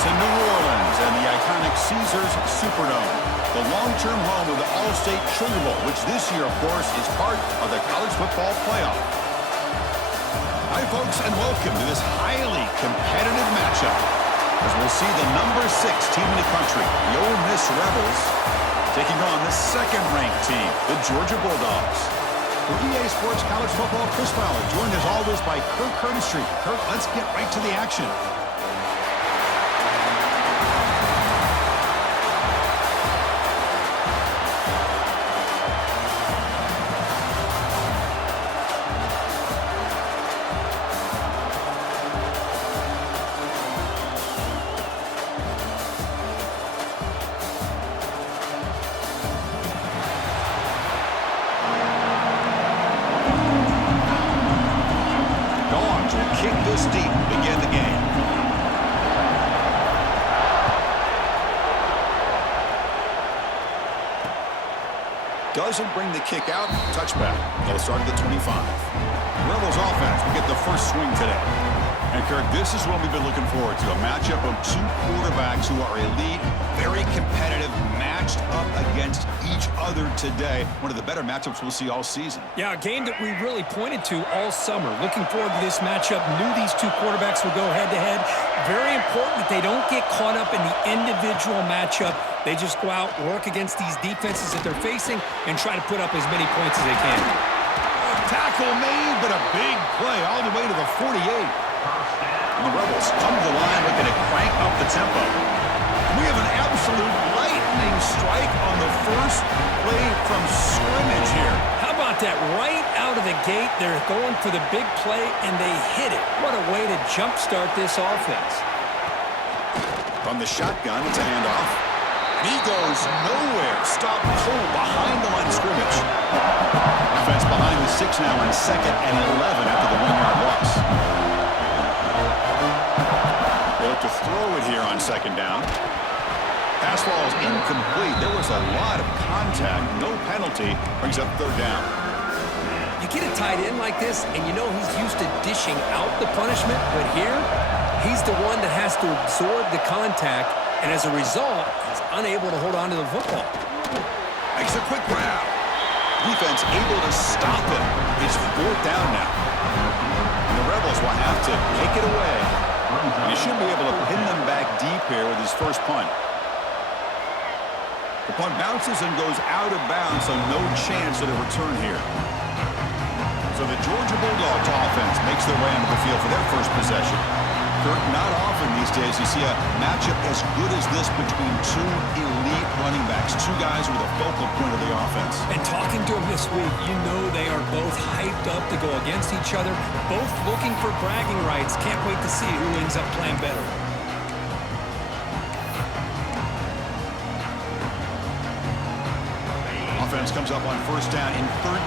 It's in New Orleans and the iconic Caesars Superdome, the long-term home of the All-State Sugar Bowl, which this year, of course, is part of the college football playoff. Hi, folks, and welcome to this highly competitive matchup, as we'll see the number 6 team in the country, the Ole Miss Rebels, taking on the second-ranked team, the Georgia Bulldogs. For EA Sports College Football, Chris Fowler, joined as always by Kirk Herbstreit. Kirk, let's get right to the action. Kick this deep to begin the game. Doesn't bring the kick out. Touchback. They'll start at the 25. Rebels offense will get the first swing today. And Kirk, this is what we've been looking forward to. A matchup of two quarterbacks who are elite, very competitive, matched up against each other today. One of the better matchups we'll see all season. Yeah, a game that we really pointed to all summer. Looking forward to this matchup. Knew these two quarterbacks would go head-to-head. Very important that they don't get caught up in the individual matchup. They just go out, work against these defenses that they're facing, and try to put up as many points as they can. Tackle made, but a big play all the way to the 48. And the Rebels come to the line looking to crank up the tempo. We have an absolute lightning strike on the first play from scrimmage here. How about that? Right out of the gate, they're going for the big play, and they hit it. What a way to jumpstart this offense. From the shotgun, it's a handoff. And he goes nowhere. Stop cold behind the line of scrimmage. Offense behind the 6 now on 2nd and 11 after the 1-yard loss. They look to throw it here on 2nd down. Pass ball is incomplete. There was a lot of contact. No penalty. Brings up 3rd down. You get a tight end like this, and you know he's used to dishing out the punishment, but here, he's the one that has to absorb the contact, and as a result, he's unable to hold on to the football. Makes a quick grab. Defense able to stop him. It's 4th down now. And the Rebels will have to take it away. And he should be able to pin them back deep here with his first punt. The punt bounces and goes out of bounds, so no chance at a return here. So the Georgia Bulldogs offense makes their way onto the field for their first possession. Kirk, not often these days you see a matchup as good as this between two elite running backs, two guys with a focal point of the offense. And talking to them this week, you know they are both hyped up to go against each other, both looking for bragging rights. Can't wait to see who ends up playing better. Offense comes up on 1st down in 13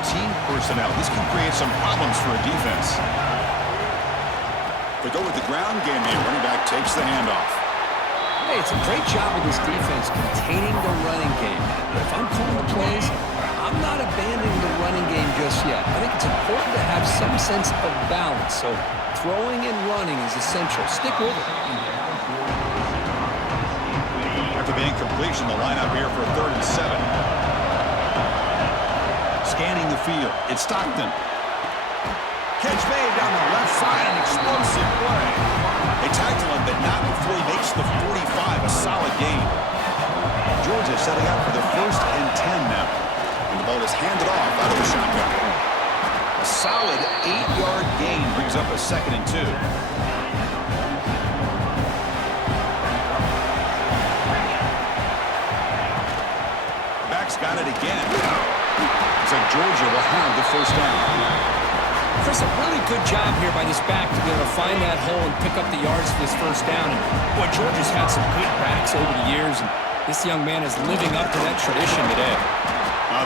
personnel. This can create some problems for a defense. They go with the ground game here. Running back takes the handoff. Hey, it's a great job of this defense containing the running game. But if I'm calling the plays, I'm not abandoning the running game just yet. I think it's important to have some sense of balance. So throwing and running is essential. Stick with it. After the incompletion, the lineup here for 3rd and 7. Scanning the field. It's Stockton. Catch made down the left side, an explosive play. They tackle him, but not before he makes the 45, a solid gain. Georgia setting up for the 1st and 10 now. And the ball is handed off out of the shotgun. A solid 8-yard gain brings up a 2nd and 2. Back's got it again. Looks like Georgia will have the 1st down. Chris, a really good job here by this back to be able to find that hole and pick up the yards for this 1st down. And boy, Georgia's had some good backs over the years, and this young man is living up to that tradition today.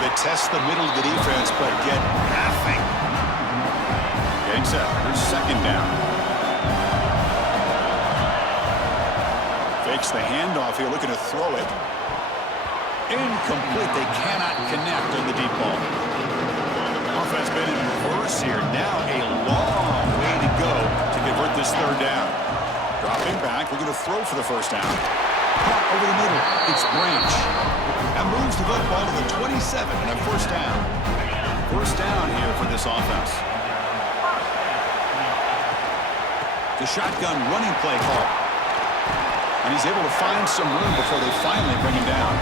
They test the middle of the defense, but get nothing. Getting set. Here's 2nd down. Fakes the handoff here, looking to throw it. Incomplete. They cannot connect on the deep ball. Offense been in reverse here. Now a long way to go to convert this 3rd down. Dropping back, looking to throw for the first down. Caught over the middle. It's Branch. That moves the football to the 27 and a first down. First down here for this offense. The shotgun running play call. And he's able to find some room before they finally bring him down.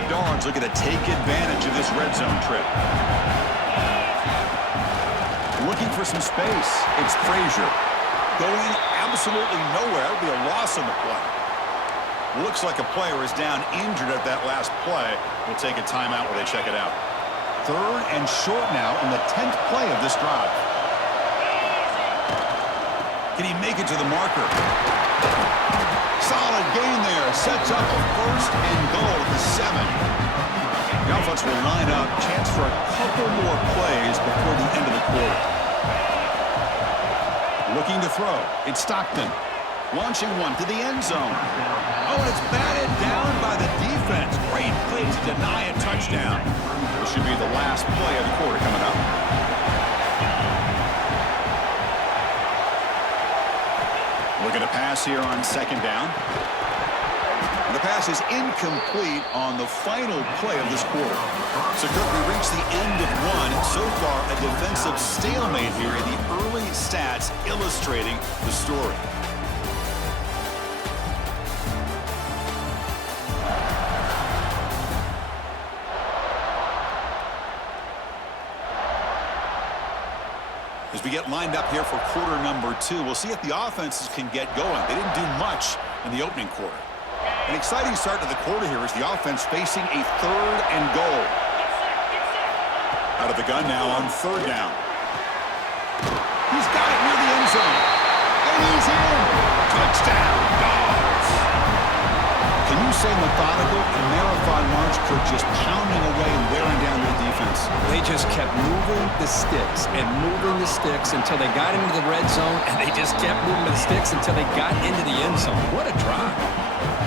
The Dogs looking to take advantage of this red zone trip. Looking for some space. It's Frazier. Going absolutely nowhere. It'll be a loss on the play. Looks like a player is down injured at that last play. We'll take a timeout while they check it out. Third and short now in the 10th play of this drive. Can he make it to the marker? Solid gain there. Sets up a first and goal at the 7. The offense will line up. Chance for a couple more plays before the end of the quarter. Looking to throw. It's Stockton. Launching one to the end zone. Oh, and it's batted down by the defense. Great play to deny a touchdown. This should be the last play of the quarter coming up. Looking to pass here on second down. The pass is incomplete on the final play of this quarter. So, Cook, we reach the end of one. So far, a defensive stalemate here in the early stats illustrating the story. As we get lined up here for quarter number 2, we'll see if the offenses can get going. They didn't do much in the opening quarter. An exciting start to the quarter here is the offense facing a third and goal. Out of the gun now on third down. He's got it near the end zone. And he's in. Touchdown, Dogs. Can you say methodical? A marathon march, Kirk, just pounding away and wearing down their defense. They just kept moving the sticks and moving the sticks until they got into the red zone, and they just kept moving the sticks until they got into the end zone. What a drive.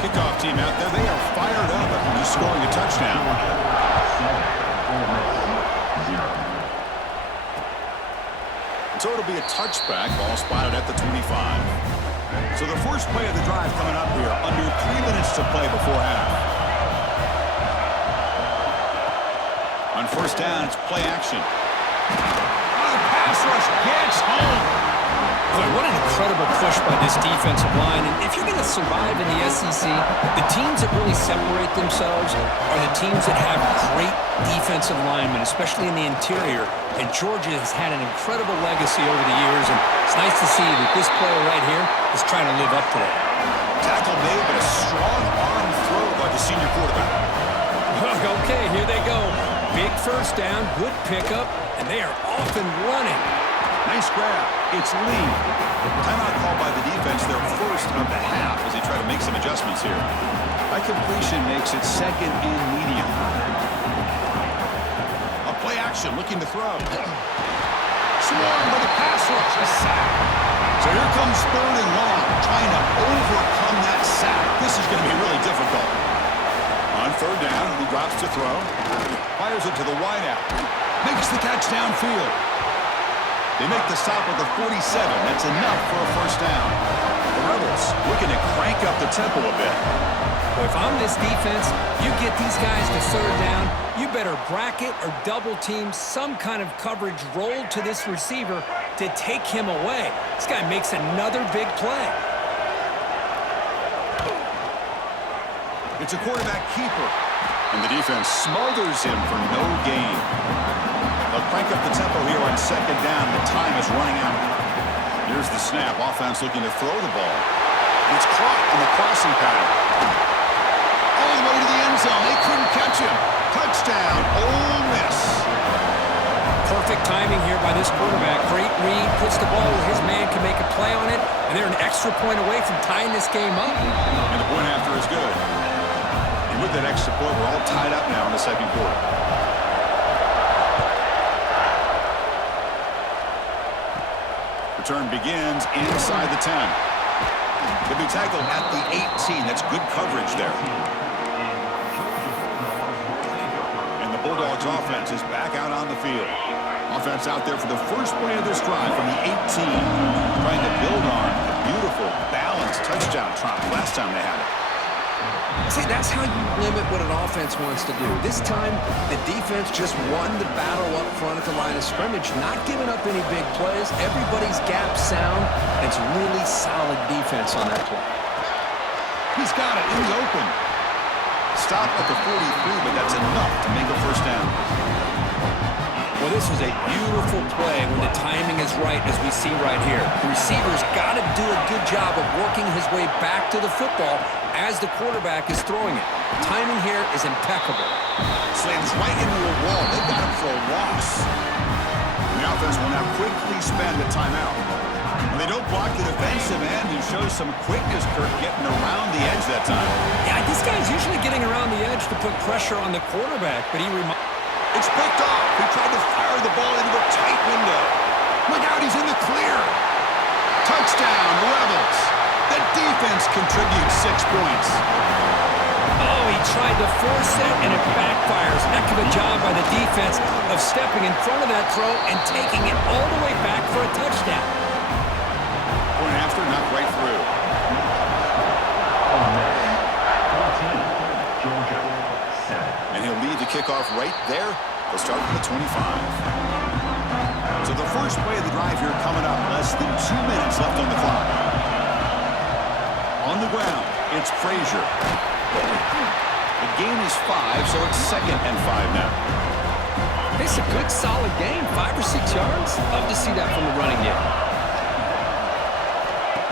Kickoff team out there, they are fired up after just scoring a touchdown. So it'll be a touchback, ball spotted at the 25. So the first play of the drive coming up here, under 3 minutes to play before half. On first down, it's play action. Oh, pass rush gets home. Boy, what an incredible push by this defensive line. And if you're going to survive in the SEC, the teams that really separate themselves are the teams that have great defensive linemen, especially in the interior. And Georgia has had an incredible legacy over the years, and it's nice to see that this player right here is trying to live up to that. Tackle made, but a strong arm throw by the senior quarterback. Okay, here they go. Big first down, good pickup, and they are off and running. Nice grab. It's Lee. Timeout called by the defense, their first of the half, as they try to make some adjustments here. That completion makes it second and medium. A play action, looking to throw. Swarmed by the pass rush, a sack. So here comes third and long, trying to overcome that sack. This is going to be really difficult. On third down, he drops to throw. Fires it to the wideout. Makes the catch downfield. They make the stop at the 47. That's enough for a first down. The Rebels looking to crank up the tempo a bit. Well, if I'm this defense, you get these guys to third down, you better bracket or double team some kind of coverage rolled to this receiver to take him away. This guy makes another big play. It's a quarterback keeper. And the defense smothers him for no gain. They'll crank up the tempo here on second down. The time is running out. Here's the snap. Offense looking to throw the ball. It's caught on the crossing pattern. All the way to the end zone. They couldn't catch him. Touchdown, Ole Miss. Perfect timing here by this quarterback. Great read, puts the ball where his man can make a play on it, and they're an extra point away from tying this game up. And the point after is good. And with that extra point, we're all tied up now in the second quarter. Return begins inside the 10. Could be tackled at the 18. That's good coverage there. And the Bulldogs Bulldogs offense is back out on the field. Offense out there for the first play of this drive from the 18. Trying to build on a beautiful, balanced touchdown try last time they had it. See, that's how you limit what an offense wants to do. This time, the defense just won the battle up front at the line of scrimmage, not giving up any big plays. Everybody's gap sound. It's really solid defense on that play. He's got it in the open. Stop at the 43, but that's enough to make a first down. Well, this was a beautiful play when the timing is right, as we see right here. The receiver's got to do a good job of working his way back to the football as the quarterback is throwing it. Timing here is impeccable. Slams right into a wall. They got him for a loss. And the offense will now quickly spend a timeout. When they don't block the defensive end, who shows some quickness, Kirk, getting around the edge that time. Yeah, this guy's usually getting around the edge to put pressure on the quarterback, but It's picked off. He tried to fire the ball into a tight window. Look out, he's in the clear. Touchdown, Rebels. The defense contributes 6 points. Oh, he tried to force it, and it backfires. Heck of a job by the defense of stepping in front of that throw and taking it all the way back for a touchdown. Point after, knocked right through. And he'll lead the kickoff right there. They'll start from the 25. So the first play of the drive here coming up. Less than 2 minutes left on the clock. On the ground, it's Frazier. The gain is 5, so it's 2nd and 5 now. It's a good, solid game. 5 or 6 yards. Love to see that from the running game.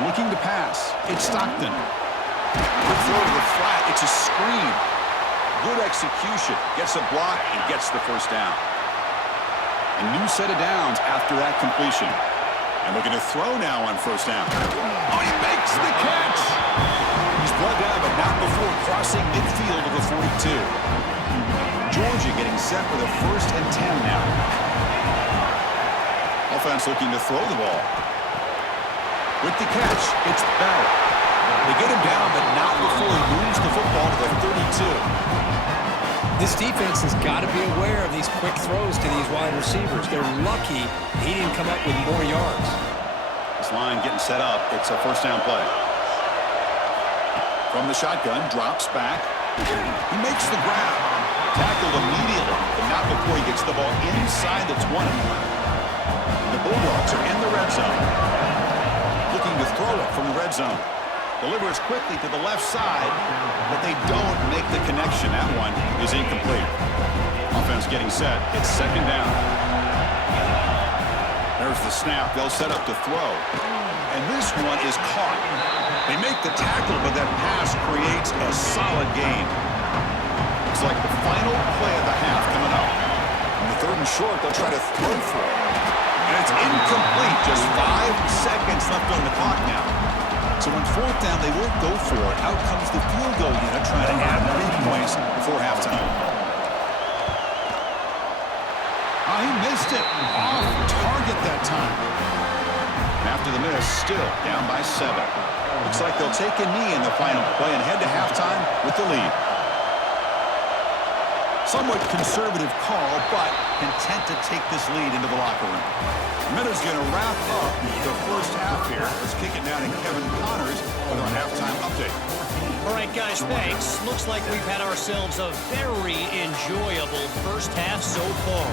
Looking to pass. It's Stockton. Good throw to the flat. It's a screen. Good execution. Gets a block and gets the first down. A new set of downs after that completion. And looking to throw now on first down. Oh, he makes the catch. He's brought down, but not before crossing midfield of the 42. Georgia getting set for the 1st and 10 now. Offense looking to throw the ball. With the catch, it's Bell. They get him down, but not before he moves the football to the 32. This defense has got to be aware of these quick throws to these wide receivers. They're lucky he didn't come up with more yards. This line getting set up. It's a first down play. From the shotgun, drops back. He makes the grab. Tackled immediately, but not before he gets the ball inside the 20. The Bulldogs are in the red zone. Looking to throw it from the red zone. Delivers quickly to the left side, but they don't make the connection. That one is incomplete. Offense getting set. It's 2nd down. There's the snap. They'll set up to throw. And this one is caught. They make the tackle, but that pass creates a solid gain. It's like the final play of the half coming up. On the 3rd and short, they'll try to throw for it. And it's incomplete. Just 5 seconds left on the clock now. So on 4th down, they won't go for it. Out comes the field goal unit trying to add 3 points before halftime. Oh, he missed it. Off target that time. And after the miss, still down by 7. Looks like they'll take a knee in the final play and head to halftime with the lead. Somewhat conservative call, but content to take this lead into the locker room. Minutes going to wrap up the first half here. Let's kick it down to Kevin Connors with our halftime update. All right, guys, thanks. Looks like we've had ourselves a very enjoyable first half so far.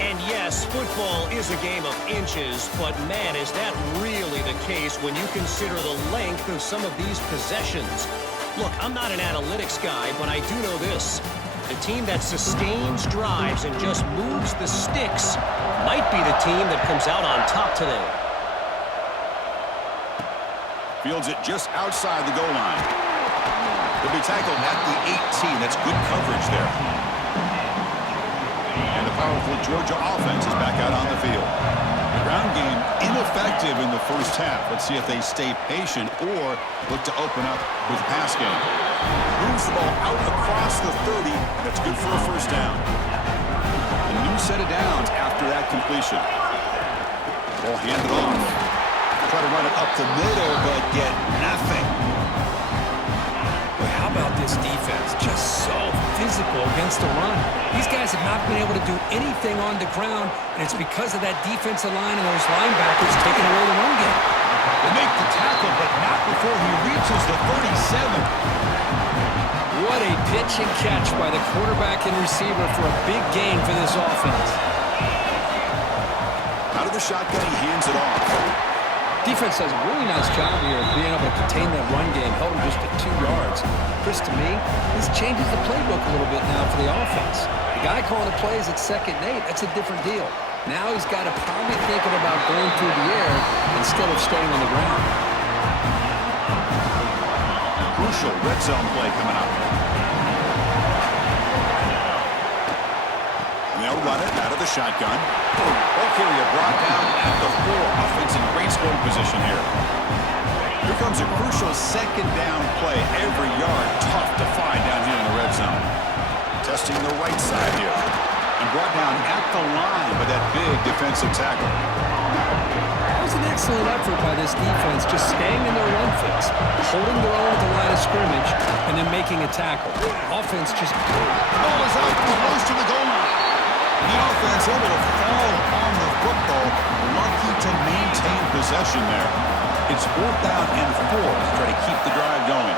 And yes, football is a game of inches, but man, is that really the case when you consider the length of some of these possessions. Look, I'm not an analytics guy, but I do know this. The team that sustains drives and just moves the sticks might be the team that comes out on top today. Fields it just outside the goal line. He'll be tackled at the 18. That's good coverage there. And the powerful Georgia offense is back out on the field. The ground game ineffective in the first half. Let's see if they stay patient or look to open up with the pass game. Moves the ball out across the 30. That's good for a first down. A new set of downs after that completion. Ball handed off. Try to run it up the middle, but get nothing. But how about this defense? Just so physical against the run. These guys have not been able to do anything on the ground, and it's because of that defensive line and those linebackers taking away the run game. They make the tackle, but not before he reaches the 37. What a pitch and catch by the quarterback and receiver for a big gain for this offense. Out of the shotgun, he hands it off. Defense does a really nice job here of being able to contain that run game, held him just at 2 yards. Chris, to me, this changes the playbook a little bit now for the offense. The guy calling the plays at 2nd and 8, that's a different deal. Now he's got to probably thinking about going through the air instead of staying on the ground. Crucial red zone play coming up. And they'll run it out of the shotgun. Ball carrier brought down at the 4. Offense in great scoring position here. Here comes a crucial 2nd down play. Every yard tough to find down here in the red zone. Testing the right side here. And brought down at the line with that big defensive tackle. That was an excellent effort by this defense, just staying in their run fix, holding their own at the line of scrimmage, and then making a tackle. Offense just... Ball is out close to the goal line. The offense able to fall on the football. Lucky to maintain possession there. It's 4th down and 4 to try to keep the drive going.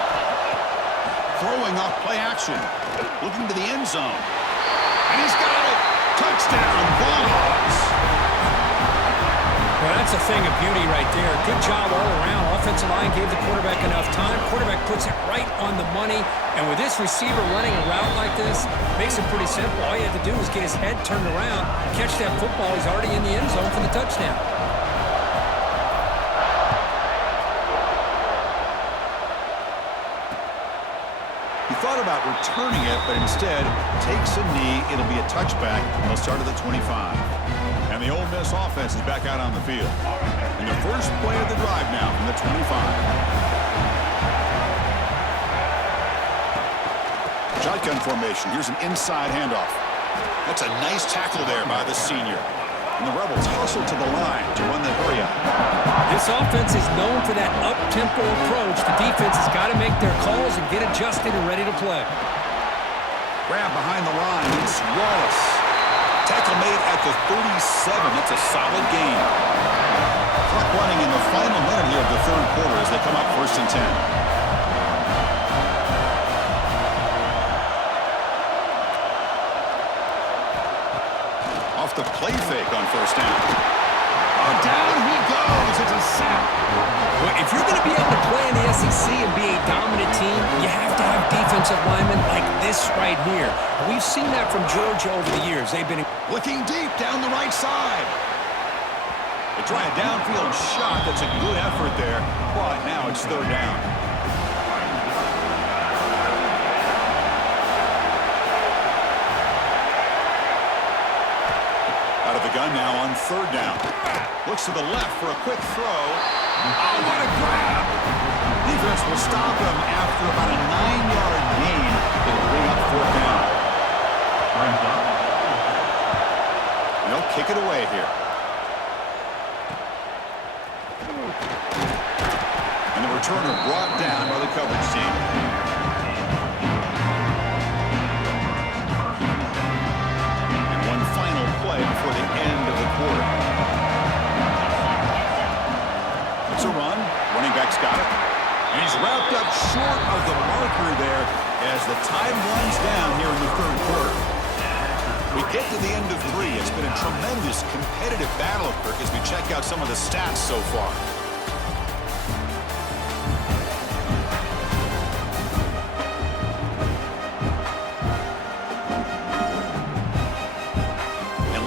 Throwing off play action. Looking to the end zone. And he's got it. Touchdown, Bulldogs. Well, that's a thing of beauty right there. Good job all around. Offensive line gave the quarterback enough time. Quarterback puts it right on the money. And with this receiver running a route like this, makes it pretty simple. All you have to do is get his head turned around, catch that football. He's already in the end zone for the touchdown. He thought about returning it, but instead takes a knee. It'll be a touchback. They'll start at the 25. And the Ole Miss offense is back out on the field. And the first play of the drive now from the 25. Shotgun formation. Here's an inside handoff. That's a nice tackle there by the senior. And the Rebels hustle to the line to run the hurry up. This offense is known for that up-tempo approach. The defense has got to make their calls and get adjusted and ready to play. Grab behind the line. It's Wallace. Tackle made at the 37. That's a solid gain. Clock running in the final minute here of the 3rd quarter as they come up 1st and 10. The play fake on 1st down. Oh, down he goes. It's a sack. Well, if you're going to be able to play in the SEC and be a dominant team, you have to have defensive linemen like this right here. We've seen that from Georgia over the years. They've been looking deep down the right side. They try a downfield shot. That's a good effort there. But now it's 3rd down. The gun now on 3rd down. Looks to the left for a quick throw. Oh, what a grab! Defense will stop him after about a 9-yard gain. It'll bring up 4th down. And they'll kick it away here. And the returner brought down by the coverage team. Before the end of the quarter. It's a run. Running back's got it. And he's wrapped up short of the marker there as the time runs down here in the 3rd quarter. We get to the end of 3. It's been a tremendous competitive battle, Kirk, as we check out some of the stats so far.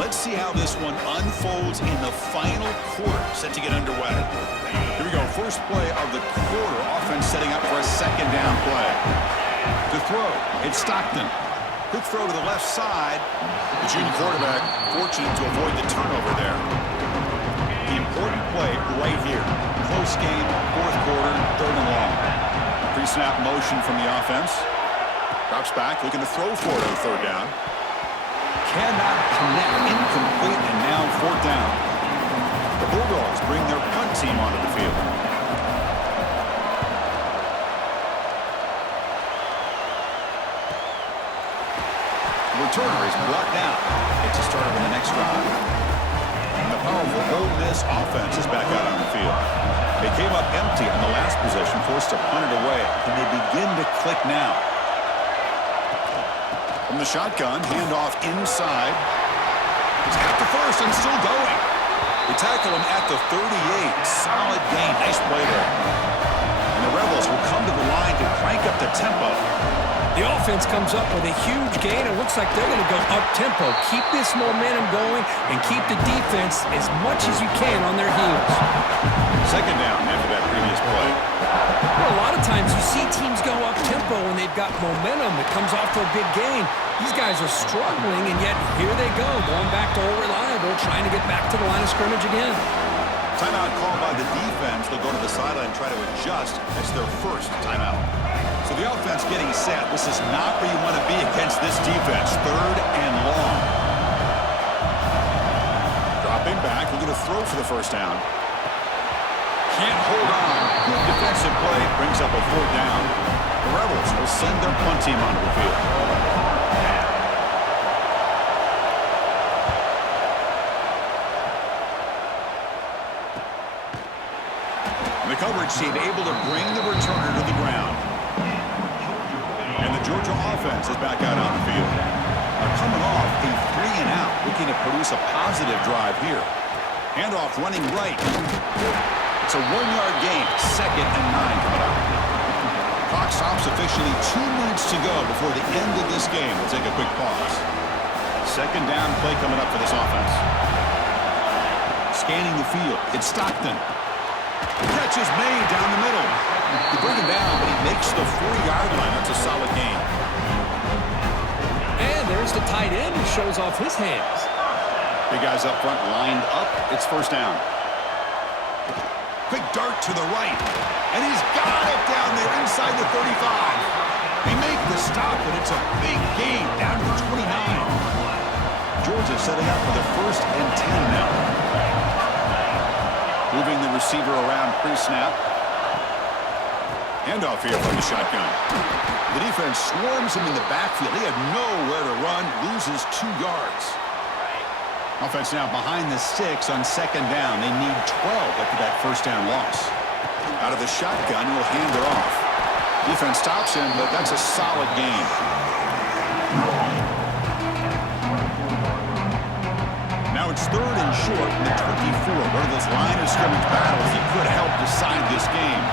See how this one unfolds in the final quarter, set to get underway. Here we go, first play of the quarter. Offense setting up for a 2nd down play. To throw, it's Stockton. Quick throw to the left side. The junior quarterback fortunate to avoid the turnover there. The important play right here. Close game, 4th quarter, 3rd and long. Pre-snap motion from the offense. Drops back, looking to throw for it on 3rd down. Cannot connect, incomplete, and now 4th down. The Bulldogs bring their punt team onto the field. Returner is brought down. It's a start of the next drive. And the powerful Ole Miss offense is back out on the field. They came up empty on the last possession, forced to punt it away. Can they begin to click now? From the shotgun, handoff inside. He's got the first and still going. They tackle him at the 38. Solid gain. Nice play there. And the Rebels will come to the line to crank up the tempo. The offense comes up with a huge gain. It looks like they're going to go up-tempo. Keep this momentum going and keep the defense as much as you can on their heels. Second down after that previous play. Well, a lot of times you see teams go up-tempo when they've got momentum. It comes off to a big gain. These guys are struggling, and yet here they go, going back to old reliable, trying to get back to the line of scrimmage again. Timeout called by the defense. They'll go to the sideline and try to adjust. It's their first timeout. So the offense getting set. This is not where you want to be against this defense. Third and long. Dropping back. Looking to throw for the first down. Can't hold on. Good defensive play. Brings up a fourth down. The Rebels will send their punt team onto the field. The coverage team able to bring the returner to the ground. And the Georgia offense is back out on the field. Coming off a 3-and-out, looking to produce a positive drive here. Handoff running right. It's a 1-yard gain. 2nd and 9 coming up. Clock stops officially. 2 minutes to go before the end of this game. We'll take a quick pause. Second down play coming up for this offense. Scanning the field. It's Stockton. Catch is made down the middle. You bring him down, but he makes the 40-yard line. That's a solid gain. And there's the tight end who shows off his hands. Big guys up front lined up. It's first down. Quick dart to the right. And he's got it down there inside the 35. They make the stop, but it's a big gain down to the 29. Georgia setting up for the 1st and 10 now. Moving the receiver around pre-snap. Handoff here from the shotgun. The defense swarms him in the backfield. He had nowhere to run, loses 2 yards. Offense now behind the sticks on second down. They need 12 after that first down loss. Out of the shotgun, he'll hand it off. Defense stops him, but that's a solid gain. Now it's 3rd and short from the 24. One of those line of scrimmage battles that could help decide this game.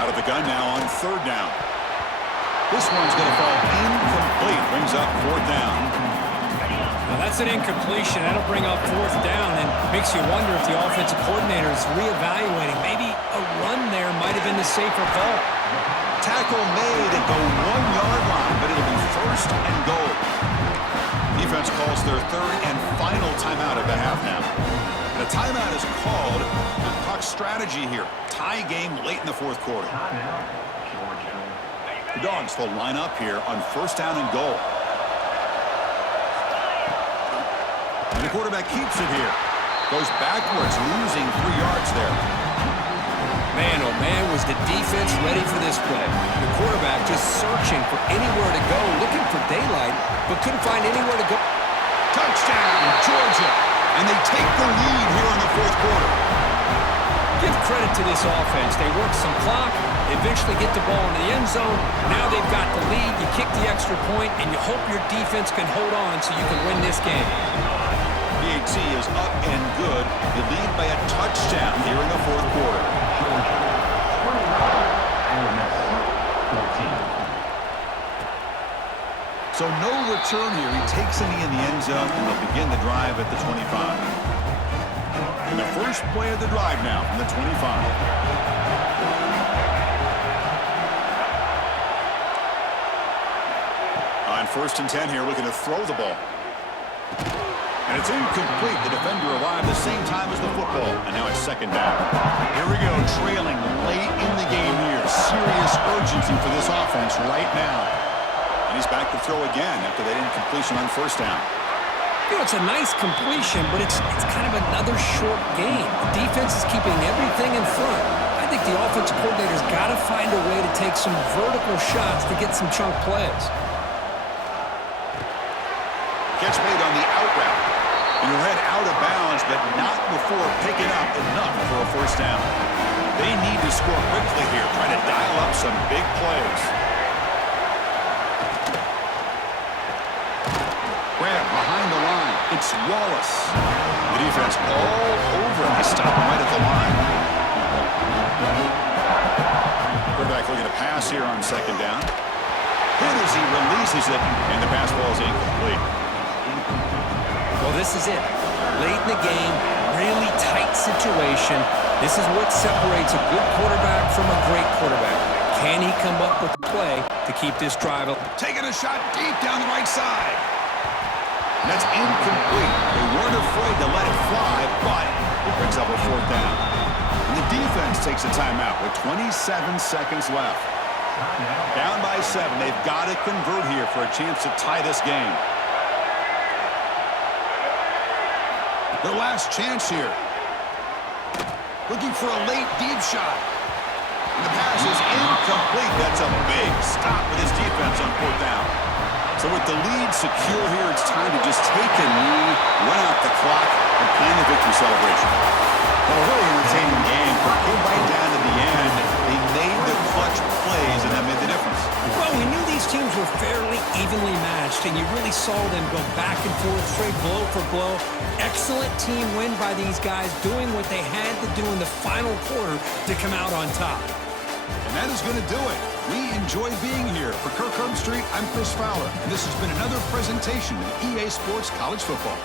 Out of the gun now on 3rd down. This one's going to fall incomplete. Brings up 4th down. Now that's an incompletion. That'll bring up 4th down and makes you wonder if the offensive coordinator is reevaluating. Maybe a run there might have been the safer call. Tackle made at the 1-yard line, but it'll be 1st and goal. Defense calls their 3rd and final timeout of the half now. The timeout is called to talk strategy here. Tie game late in the 4th quarter. The Dogs will line up here on 1st down and goal. And the quarterback keeps it here. Goes backwards, losing 3 yards there. Man, oh man, was the defense ready for this play. The quarterback just searching for anywhere to go, looking for daylight, but couldn't find anywhere to go. Touchdown, Georgia. And they take the lead here in the 4th quarter. Give credit to this offense. They work some clock, they eventually get the ball into the end zone. Now they've got the lead. You kick the extra point, and you hope your defense can hold on so you can win this game. BAT is up and good. You lead by a touchdown here in the 4th quarter. So no return here. He takes a knee in the end zone, and they'll begin the drive at the 25. And the first play of the drive now from the 25. On 1st and 10 here, looking to throw the ball. And it's incomplete. The defender arrived the same time as the football. And now it's 2nd down. Here we go, trailing late in the game here. Serious urgency for this offense right now. And he's back to throw again after that incompletion on 1st down. You know, it's a nice completion, but it's kind of another short game. The defense is keeping everything in front. I think the offensive coordinator's got to find a way to take some vertical shots to get some chunk plays. Gets made on the out route. And he'll head out of bounds, but not before picking up enough for a first down. They need to score quickly here, trying to dial up some big plays. Grab behind the line. It's Wallace. The defense all over him. They stop him right at the line. Quarterback looking to pass here on second down. Hit as he releases it, and the pass ball is incomplete. Well, this is it. Late in the game, really tight situation. This is what separates a good quarterback from a great quarterback. Can he come up with a play to keep this drive up? Taking a shot deep down the right side. And that's incomplete. They weren't afraid to let it fly, but it brings up a fourth down. And the defense takes a timeout with 27 seconds left. Down by 7. They've got to convert here for a chance to tie this game. Their last chance here. Looking for a late deep shot. And the pass is incomplete. That's a big stop with his defense on fourth down. So with the lead secure here, it's time to just take a knee, run out the clock, and plan the victory celebration. Well, a really entertaining game, but came right down to the end. They made the clutch plays, and that made the difference. Well, we knew these teams were fairly evenly matched, and you really saw them go back and forth, trade blow for blow. Excellent team win by these guys, doing what they had to do in the final quarter to come out on top. And that is going to do it. We enjoy being here. For Kirk Herbstreit, I'm Chris Fowler, and this has been another presentation of EA Sports College Football.